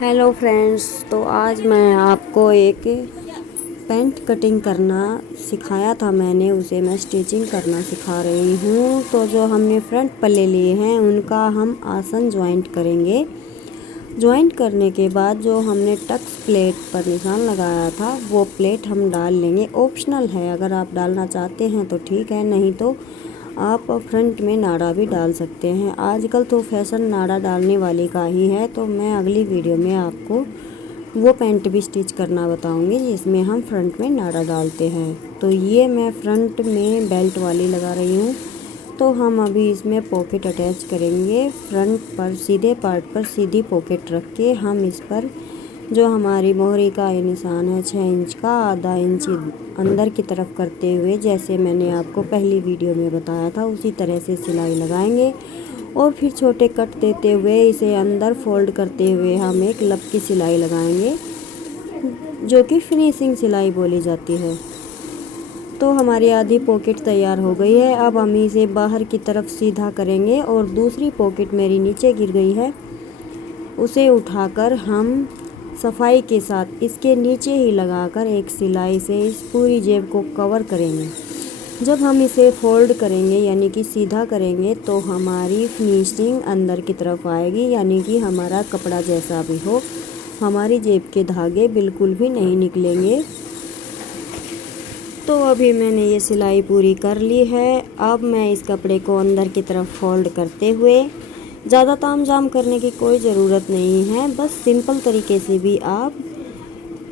Hello friends, तो आज मैं आपको एक पैंट कटिंग करना सिखाया था मैंने, उसे मैं स्टिचिंग करना सिखा रही हूँ। तो जो हमने फ्रंट पल्ले लिए हैं उनका हम आसन ज्वाइंट करेंगे। ज्वाइंट करने के बाद जो हमने टक्स प्लेट पर निशान लगाया था वो प्लेट हम डाल लेंगे। ऑप्शनल है, अगर आप डालना चाहते हैं तो ठीक है, नहीं तो आप फ्रंट में नाड़ा भी डाल सकते हैं। आजकल तो फैशन नाड़ा डालने वाली का ही है, तो मैं अगली वीडियो में आपको वो पैंट भी स्टिच करना बताऊंगी जिसमें हम फ्रंट में नाड़ा डालते हैं। तो ये मैं फ्रंट में बेल्ट वाली लगा रही हूँ। तो हम अभी इसमें पॉकेट अटैच करेंगे। फ्रंट पर सीधे पार्ट पर सीधी पॉकेट रख के हम इस पर जो हमारी मोहरी का ये निशान है 6 इंच का, आधा इंच अंदर की तरफ करते हुए, जैसे मैंने आपको पहली वीडियो में बताया था उसी तरह से सिलाई लगाएंगे। और फिर छोटे कट देते हुए इसे अंदर फोल्ड करते हुए हम एक लब की सिलाई लगाएंगे, जो कि फिनिशिंग सिलाई बोली जाती है। तो हमारी आधी पॉकेट तैयार हो गई है। अब हम इसे बाहर की तरफ सीधा करेंगे और दूसरी पॉकेट मेरी नीचे गिर गई है, उसे उठाकर हम सफाई के साथ इसके नीचे ही लगाकर एक सिलाई से इस पूरी जेब को कवर करेंगे। जब हम इसे फोल्ड करेंगे यानी कि सीधा करेंगे तो हमारी फिनिशिंग अंदर की तरफ आएगी, यानी कि हमारा कपड़ा जैसा भी हो हमारी जेब के धागे बिल्कुल भी नहीं निकलेंगे। तो अभी मैंने ये सिलाई पूरी कर ली है। अब मैं इस कपड़े को अंदर की तरफ फोल्ड करते हुए, ज़्यादा तामझाम करने की कोई ज़रूरत नहीं है, बस सिंपल तरीके से भी आप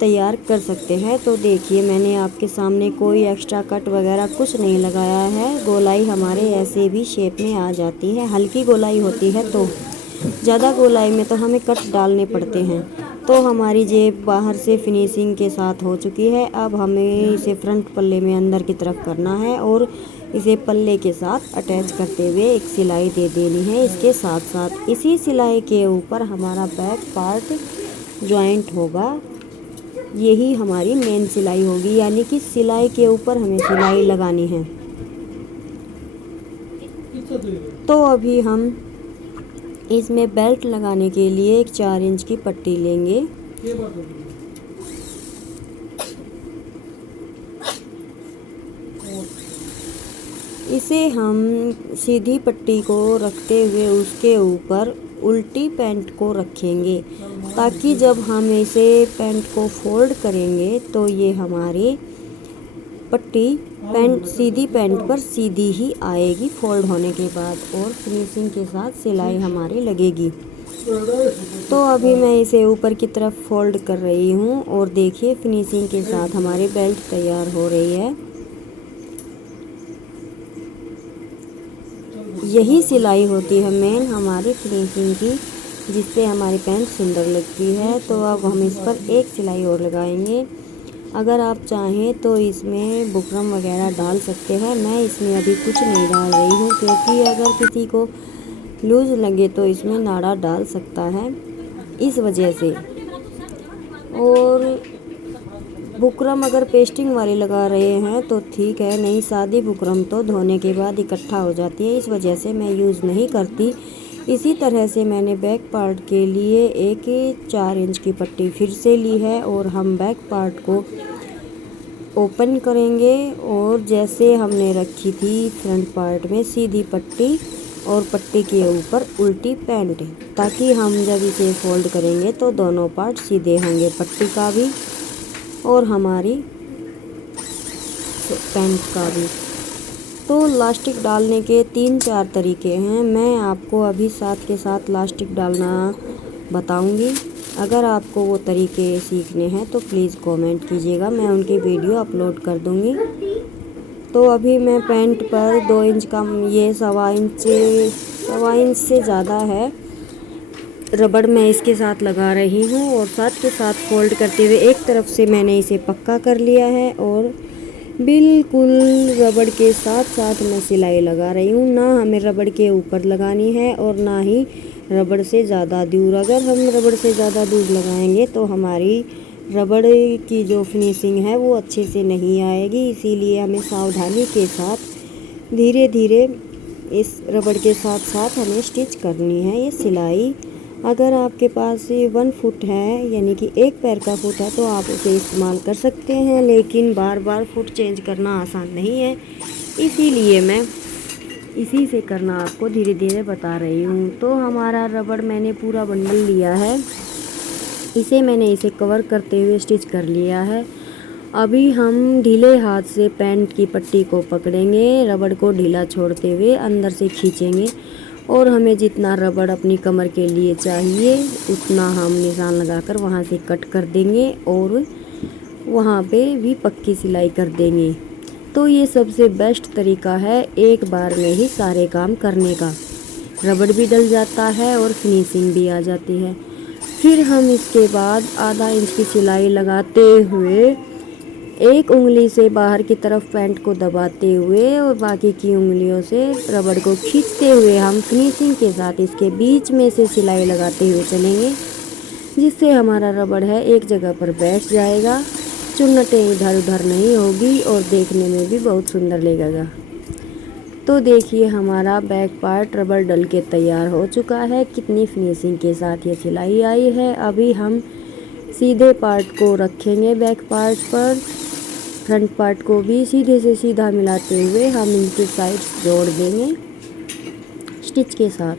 तैयार कर सकते हैं। तो देखिए, मैंने आपके सामने कोई एक्स्ट्रा कट वगैरह कुछ नहीं लगाया है। गोलाई हमारे ऐसे भी शेप में आ जाती है। हल्की गोलाई होती है तो ज़्यादा गोलाई में तो हमें कट डालने पड़ते हैं। तो हमारी जेब बाहर से फिनिशिंग के साथ हो चुकी है। अब हमें इसे फ्रंट पल्ले में अंदर की तरफ करना है और इसे पल्ले के साथ अटैच करते हुए एक सिलाई दे देनी है। इसके साथ साथ इसी सिलाई के ऊपर हमारा बैक पार्ट ज्वाइंट होगा। यही हमारी मेन सिलाई होगी, यानी कि सिलाई के ऊपर हमें सिलाई लगानी है। तो अभी हम इसमें बेल्ट लगाने के लिए एक 4 इंच की पट्टी लेंगे। इसे हम सीधी पट्टी को रखते हुए उसके ऊपर उल्टी पैंट को रखेंगे, ताकि जब हम इसे पैंट को फोल्ड करेंगे तो ये हमारी पट्टी पैंट सीधी पैंट पर सीधी ही आएगी फोल्ड होने के बाद, और फिनिशिंग के साथ सिलाई हमारी लगेगी। तो अभी मैं इसे ऊपर की तरफ फोल्ड कर रही हूँ और देखिए फिनिशिंग के साथ हमारी बेल्ट तैयार हो रही है। यही सिलाई होती है मेन हमारी फिनिशिंग की, जिससे हमारी पैंट सुंदर लगती है। तो अब हम इस पर एक सिलाई और लगाएंगे। अगर आप चाहें तो इसमें बुकरम वगैरह डाल सकते हैं। मैं इसमें अभी कुछ नहीं डाल रही हूँ, क्योंकि अगर किसी को लूज लगे तो इसमें नाड़ा डाल सकता है, इस वजह से। और बुकरम अगर पेस्टिंग वाली लगा रहे हैं तो ठीक है, नहीं सादी बुकरम तो धोने के बाद इकट्ठा हो जाती है, इस वजह से मैं यूज़ नहीं करती। इसी तरह से मैंने बैक पार्ट के लिए एक 4 इंच की पट्टी फिर से ली है और हम बैक पार्ट को ओपन करेंगे और जैसे हमने रखी थी फ्रंट पार्ट में सीधी पट्टी और पट्टी के ऊपर उल्टी पैंट, ताकि हम जब इसे फोल्ड करेंगे तो दोनों पार्ट सीधे होंगे, पट्टी का भी और हमारी पैंट का भी। तो लास्टिक डालने के 3-4 तरीके हैं, मैं आपको अभी साथ के साथ लास्टिक डालना बताऊंगी। अगर आपको वो तरीके सीखने हैं तो प्लीज़ कमेंट कीजिएगा, मैं उनकी वीडियो अपलोड कर दूंगी। तो अभी मैं पैंट पर 2 इंच का, ये सवा इंच से ज़्यादा है, रबड़ मैं इसके साथ लगा रही हूँ और साथ के साथ फोल्ड करते हुए एक तरफ से मैंने इसे पक्का कर लिया है और बिल्कुल रबड़ के साथ साथ मैं सिलाई लगा रही हूँ। ना हमें रबड़ के ऊपर लगानी है और ना ही रबड़ से ज़्यादा दूर। अगर हम रबड़ से ज़्यादा दूर लगाएंगे तो हमारी रबड़ की जो फिनिशिंग है वो अच्छे से नहीं आएगी, इसीलिए हमें सावधानी के साथ धीरे धीरे इस रबड़ के साथ साथ हमें स्टिच करनी है ये सिलाई। अगर आपके पास 1 फुट है यानी कि एक पैर का फुट है तो आप उसे इस्तेमाल कर सकते हैं, लेकिन बार बार फुट चेंज करना आसान नहीं है, इसीलिए मैं इसी से करना आपको धीरे धीरे बता रही हूँ। तो हमारा रबड़ मैंने पूरा बंडल लिया है, मैंने इसे कवर करते हुए स्टिच कर लिया है। अभी हम ढीले हाथ से पैंट की पट्टी को पकड़ेंगे, रबड़ को ढीला छोड़ते हुए अंदर से खींचेंगे और हमें जितना रबड़ अपनी कमर के लिए चाहिए उतना हम निशान लगाकर वहाँ से कट कर देंगे और वहाँ पे भी पक्की सिलाई कर देंगे। तो ये सबसे बेस्ट तरीका है एक बार में ही सारे काम करने का, रबड़ भी डल जाता है और फिनिशिंग भी आ जाती है। फिर हम इसके बाद आधा इंच की सिलाई लगाते हुए एक उंगली से बाहर की तरफ पैंट को दबाते हुए और बाकी की उंगलियों से रबड़ को खींचते हुए हम फिनिशिंग के साथ इसके बीच में से सिलाई लगाते हुए चलेंगे, जिससे हमारा रबड़ है एक जगह पर बैठ जाएगा, चुन्नटें इधर उधर नहीं होगी और देखने में भी बहुत सुंदर लगेगा। तो देखिए हमारा बैक पार्ट रबड़ डल के तैयार हो चुका है, कितनी फिनिशिंग के साथ ये सिलाई आई है। अभी हम सीधे पार्ट को रखेंगे बैक पार्ट पर, फ्रंट पार्ट को भी सीधे से सीधा मिलाते हुए हम इनके साइड्स जोड़ देंगे स्टिच के साथ।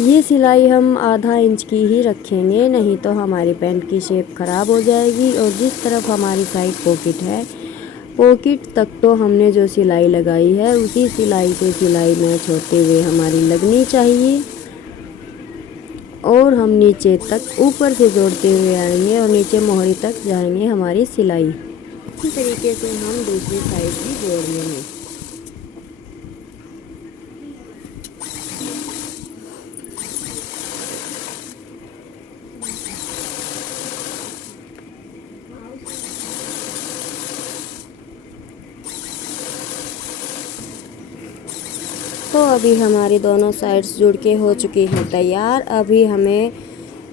ये सिलाई हम आधा इंच की ही रखेंगे, नहीं तो हमारी पैंट की शेप ख़राब हो जाएगी। और जिस तरफ हमारी साइड पॉकेट है, पॉकेट तक तो हमने जो सिलाई लगाई है उसी सिलाई से सिलाई मैच होते हुए हमारी लगनी चाहिए और हम नीचे तक ऊपर से जोड़ते हुए आएंगे और नीचे मोहरी तक जाएंगे हमारी सिलाई। इसी तरीके से हम दूसरी साइड भी जोड़ लेंगे। तो अभी हमारी दोनों साइड्स जुड़ के हो चुकी हैं तैयार। अभी हमें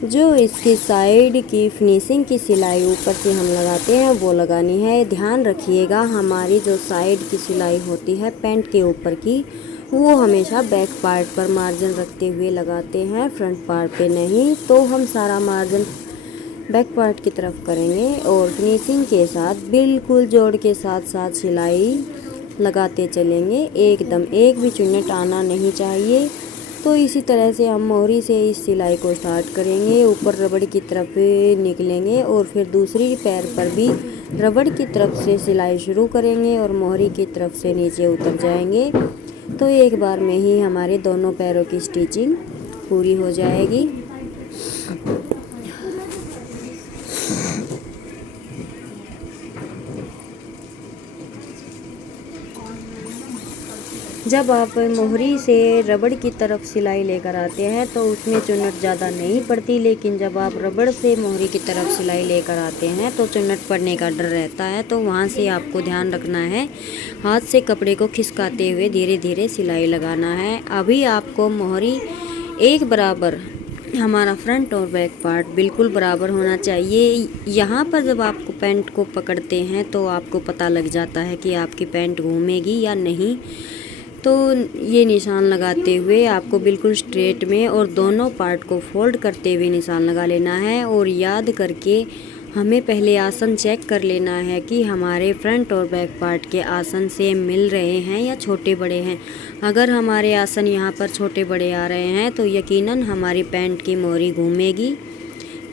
जो इसकी साइड की फिनिशिंग की सिलाई ऊपर से हम लगाते हैं वो लगानी है। ध्यान रखिएगा हमारी जो साइड की सिलाई होती है पैंट के ऊपर की, वो हमेशा बैक पार्ट पर मार्जिन रखते हुए लगाते हैं, फ्रंट पार्ट पे नहीं। तो हम सारा मार्जिन बैक पार्ट की तरफ करेंगे और फिनिशिंग के साथ बिल्कुल जोड़ के साथ साथ सिलाई लगाते चलेंगे, एकदम एक भी चुन्नट आना नहीं चाहिए। तो इसी तरह से हम मोहरी से इस सिलाई को स्टार्ट करेंगे, ऊपर रबड़ की तरफ निकलेंगे और फिर दूसरी पैर पर भी रबड़ की तरफ से सिलाई शुरू करेंगे और मोहरी की तरफ से नीचे उतर जाएंगे। तो एक बार में ही हमारे दोनों पैरों की स्टिचिंग पूरी हो जाएगी। जब आप मोहरी से रबड़ की तरफ सिलाई लेकर आते हैं तो उसमें चुन्नट ज़्यादा नहीं पड़ती, लेकिन जब आप रबड़ से मोहरी की तरफ सिलाई लेकर आते हैं तो चुन्नट पड़ने का डर रहता है। तो वहाँ से आपको ध्यान रखना है, हाथ से कपड़े को खिसकाते हुए धीरे धीरे सिलाई लगाना है। अभी आपको मोहरी एक बराबर, हमारा फ्रंट और बैक पार्ट बिल्कुल बराबर होना चाहिए। यहाँ पर जब आपको पैंट को पकड़ते हैं तो आपको पता लग जाता है कि आपकी पैंट घूमेगी या नहीं। तो ये निशान लगाते हुए आपको बिल्कुल स्ट्रेट में और दोनों पार्ट को फोल्ड करते हुए निशान लगा लेना है। और याद करके हमें पहले आसन चेक कर लेना है कि हमारे फ्रंट और बैक पार्ट के आसन सेम मिल रहे हैं या छोटे बड़े हैं। अगर हमारे आसन यहाँ पर छोटे बड़े आ रहे हैं तो यकीनन हमारी पैंट की मोहरी घूमेगी,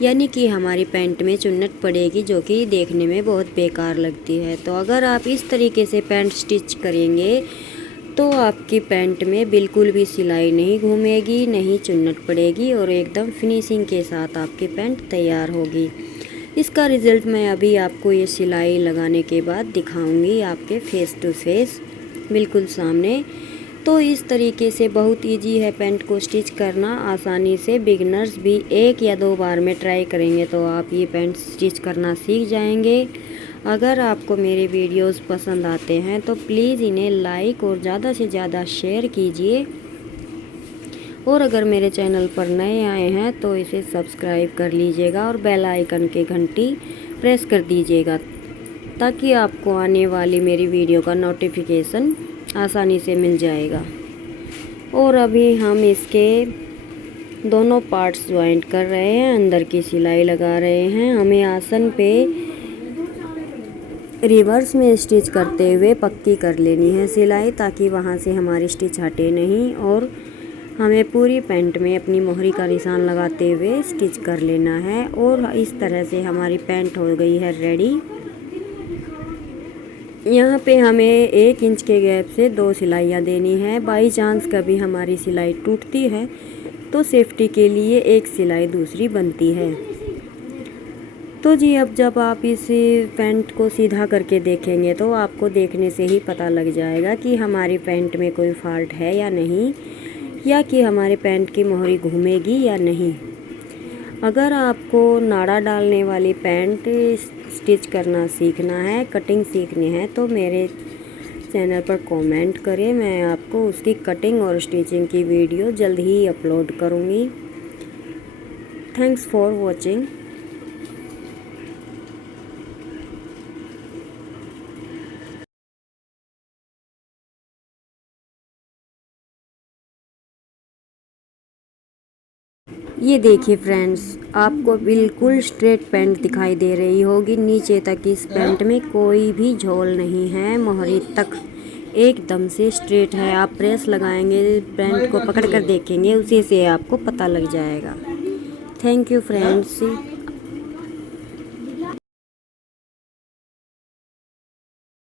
यानी कि हमारी पैंट में चुन्नट पड़ेगी, जो कि देखने में बहुत बेकार लगती है। तो अगर आप इस तरीके से पैंट स्टिच करेंगे तो आपकी पैंट में बिल्कुल भी सिलाई नहीं घूमेगी, नहीं चुन्नट पड़ेगी और एकदम फिनिशिंग के साथ आपकी पैंट तैयार होगी। इसका रिज़ल्ट मैं अभी आपको ये सिलाई लगाने के बाद दिखाऊंगी आपके फेस टू फेस बिल्कुल सामने। तो इस तरीके से बहुत इजी है पैंट को स्टिच करना, आसानी से बिगिनर्स भी 1 या 2 बार में ट्राई करेंगे तो आप ये पैंट स्टिच करना सीख जाएंगे। अगर आपको मेरे वीडियोस पसंद आते हैं तो प्लीज़ इन्हें लाइक और ज़्यादा से ज़्यादा शेयर कीजिए। और अगर मेरे चैनल पर नए आए हैं तो इसे सब्सक्राइब कर लीजिएगा और बेल आइकन की घंटी प्रेस कर दीजिएगा, ताकि आपको आने वाली मेरी वीडियो का नोटिफिकेशन आसानी से मिल जाएगा। और अभी हम इसके दोनों पार्ट्स ज्वाइंट कर रहे हैं, अंदर की सिलाई लगा रहे हैं। हमें आसन पे रिवर्स में स्टिच करते हुए पक्की कर लेनी है सिलाई, ताकि वहाँ से हमारी स्टिच हटे नहीं। और हमें पूरी पैंट में अपनी मोहरी का निशान लगाते हुए स्टिच कर लेना है। और इस तरह से हमारी पैंट हो गई है रेडी। यहाँ पे हमें 1 इंच के गैप से 2 सिलाइयाँ देनी है। बाई चांस कभी हमारी सिलाई टूटती है तो सेफ्टी के लिए एक सिलाई दूसरी बनती है। तो जी अब जब आप इस पैंट को सीधा करके देखेंगे तो आपको देखने से ही पता लग जाएगा कि हमारी पैंट में कोई फॉल्ट है या नहीं, या कि हमारे पैंट की मोहरी घूमेगी या नहीं। अगर आपको नाड़ा डालने वाली पैंट स्टिच करना सीखना है, कटिंग सीखनी है, तो मेरे चैनल पर कमेंट करें। मैं आपको उसकी कटिंग और स्टिचिंग की वीडियो जल्द ही अपलोड करूँगी। Thanks for watching. ये देखिए फ्रेंड्स, आपको बिल्कुल स्ट्रेट पैंट दिखाई दे रही होगी। नीचे तक इस पैंट में कोई भी झोल नहीं है, मोहरी तक एकदम से स्ट्रेट है। आप प्रेस लगाएंगे, पैंट को पकड़ कर देखेंगे, उसी से आपको पता लग जाएगा। Thank you friends.